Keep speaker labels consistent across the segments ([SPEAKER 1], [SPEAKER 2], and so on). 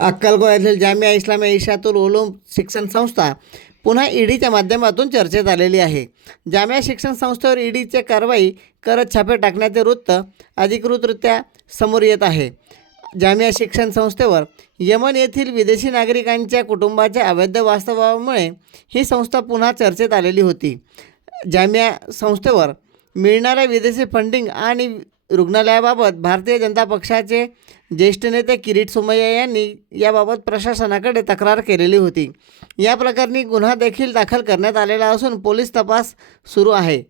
[SPEAKER 1] अक्कलकोट येथील जामिया इस्लामिया इशातुल उलूम शिक्षण संस्था पुन्हा ईडीच्या माध्यमातून चर्चेत आलेली आहे. जामिया शिक्षण संस्थेवर ईडीचे कारवाई करत छापे टाकण्याचे वृत्त अधिकृतरित्या समोर येत आहे. जामिया शिक्षण संस्थेवर यमन येथील विदेशी नागरिकांच्या कुटुंबाच्या अवैध वास्तवामुळे ही संस्था पुन्हा चर्चेत आलेली होती. जामिया संस्थेवर मिळणाऱ्या विदेशी फंडिंग आणि रुग्णालयाबाबत भारतीय जनता पक्षाचे ज्येष्ठ नेते किरीट सोमय्या यांनी याबाबत प्रशासनाकडे तक्रार केलेली होती. या प्रकरणी गुन्हा देखील दाखल करण्यात आलेला असून पोलीस तपास सुरू आहे.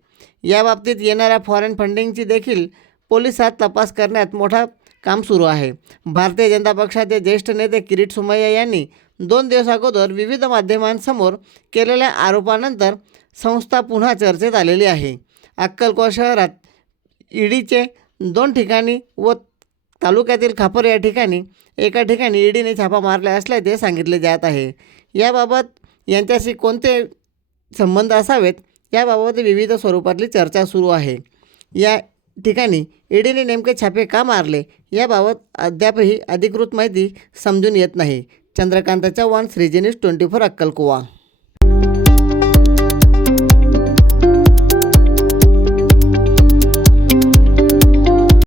[SPEAKER 1] याबाबतीत येणाऱ्या फॉरेन फंडिंगची देखील पोलिसात तपास करण्यात मोठा काम सुरू आहे. भारतीय जनता पक्षाचे ज्येष्ठ नेते किरीट सोमय्या यांनी दोन दिवस अगोदर विविध माध्यमांसमोर केलेल्या आरोपानंतर संस्था पुन्हा चर्चेत आलेली आहे. अक्कलकोट शहरात ईडीचे दोन ठिकाणी व तालुक्यातील खापर या ठिकाणी एका ठिकाणी ईडीने छापा मारला असल्याचे सांगितले जात आहे. याबाबत यांच्याशी कोणते संबंध असावेत याबाबत विविध स्वरूपातली चर्चा सुरू आहे. या ठिकाणी ईडीने नेमके छापे का मारले याबाबत अद्यापही अधिकृत माहिती समजून येत नाही. चंद्रकांत चव्हाण श्रीजनीस ट्वेंटी फोर अक्कलकुवा.